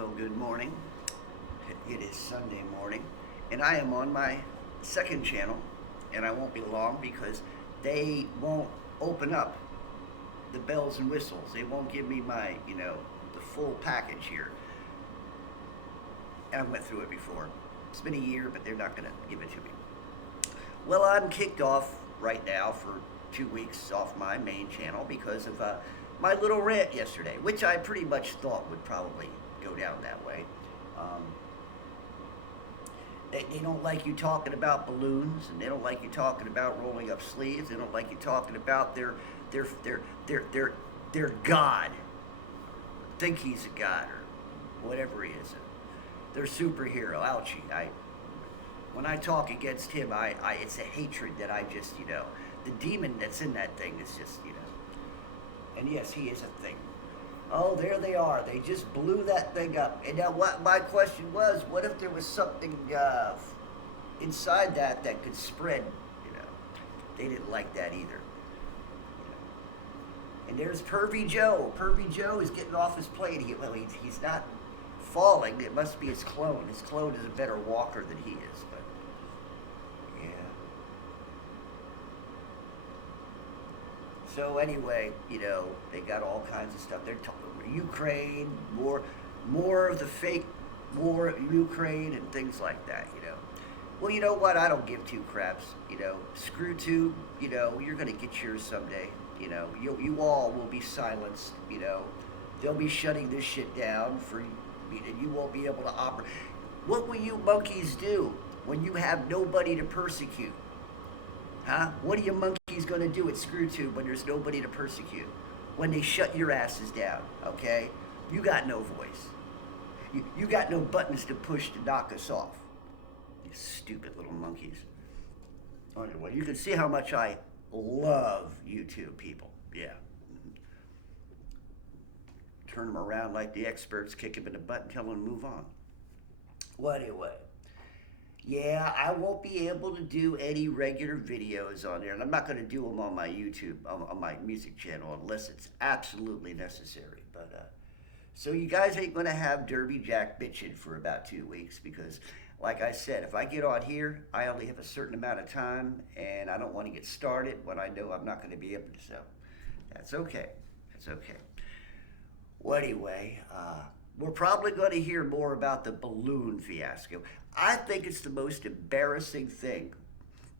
Well, good morning. It is Sunday morning, and I am on my second channel, and I won't be long because they won't open up the bells and whistles. They won't give me my, the full package here. And I went through it before. It's been a year, but they're not going to give it to me. Well, I'm kicked off right now for 2 weeks off my main channel because of my little rant yesterday, which I pretty much thought would probably go down that way. They don't like you talking about balloons, and they don't like you talking about rolling up sleeves. They don't like you talking about their god. Think he's a god or whatever he is. Their superhero. Ouchie. When I talk against him, it's a hatred that I just, the demon that's in that thing is just, and yes, he is a thing. Oh, there they are. They just blew that thing up. And now what my question was, what if there was something inside that could spread, They didn't like that either. And there's Pervy Joe. Pervy Joe is getting off his plane. He's not falling. It must be his clone. His clone is a better walker than he is, but yeah. So anyway, they got all kinds of stuff. They're talking Ukraine, more of the fake war in Ukraine and things like that, Well, you know what? I don't give two craps, ScrewTube, you're going to get yours someday, You all will be silenced, They'll be shutting this shit down for you won't be able to operate. What will you monkeys do when you have nobody to persecute? Huh? What are you monkeys going to do at ScrewTube when there's nobody to persecute? When they shut your asses down, okay? You got no voice. You got no buttons to push to knock us off. You stupid little monkeys. Anyway, you can see how much I love YouTube people. Yeah. Turn them around like the experts, kick them in the butt and tell them to move on. Well, anyway. Yeah, I won't be able to do any regular videos on there, and I'm not going to do them on my YouTube, on my music channel, unless it's absolutely necessary. But so you guys ain't going to have Derby Jack bitching for about 2 weeks because, like I said, if I get on here, I only have a certain amount of time, and I don't want to get started when I know I'm not going to be able to. So that's okay. That's okay. Well, anyway, we're probably going to hear more about the balloon fiasco. I think it's the most embarrassing thing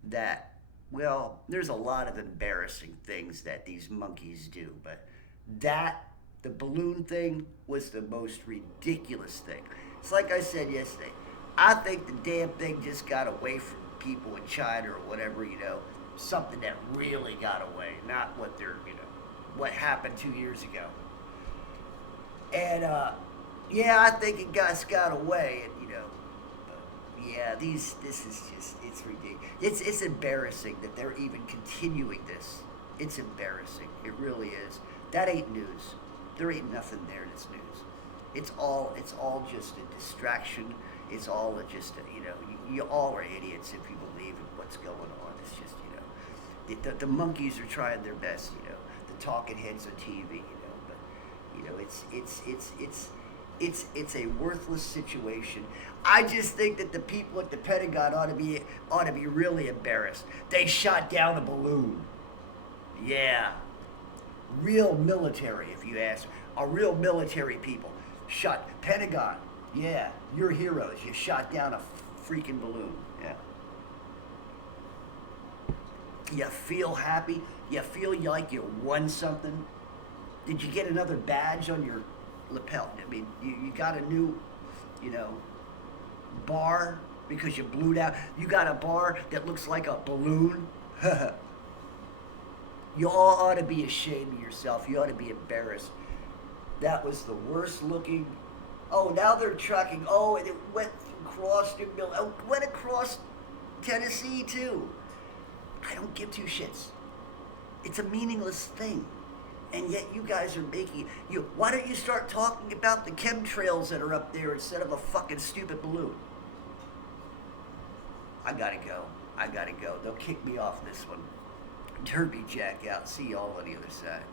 that, well, there's a lot of embarrassing things that these monkeys do, but the balloon thing was the most ridiculous thing. It's like I said yesterday, I think the damn thing just got away from people in China or whatever, something that really got away, not what what happened 2 years ago. And, yeah, I think it got away, and, yeah, this is just, it's ridiculous. It's embarrassing that they're even continuing this. It's embarrassing. It really is. That ain't news. There ain't nothing there that's news. It's all just a distraction. It's all just, you all are idiots if you believe in what's going on. It's just, the monkeys are trying their best, the talking heads on TV, but, it's a worthless situation. I just think that the people at the Pentagon ought to be really embarrassed. They shot down a balloon. Yeah. Real military, if you ask. A real military people. Shot Pentagon. Yeah. You're heroes. You shot down a freaking balloon. Yeah. You feel happy? You feel like you won something? Did you get another badge on your lapel? I mean, you got a new, bar because you blew down. You got a bar that looks like a balloon. You all ought to be ashamed of yourself. You ought to be embarrassed. That was the worst looking. Oh, now they're trucking. Oh, and it went across went across Tennessee too. I don't give two shits. It's a meaningless thing. And yet you guys are making why don't you start talking about the chemtrails that are up there instead of a fucking stupid balloon? I gotta go. They'll kick me off this one. Derby Jack out. See y'all on the other side.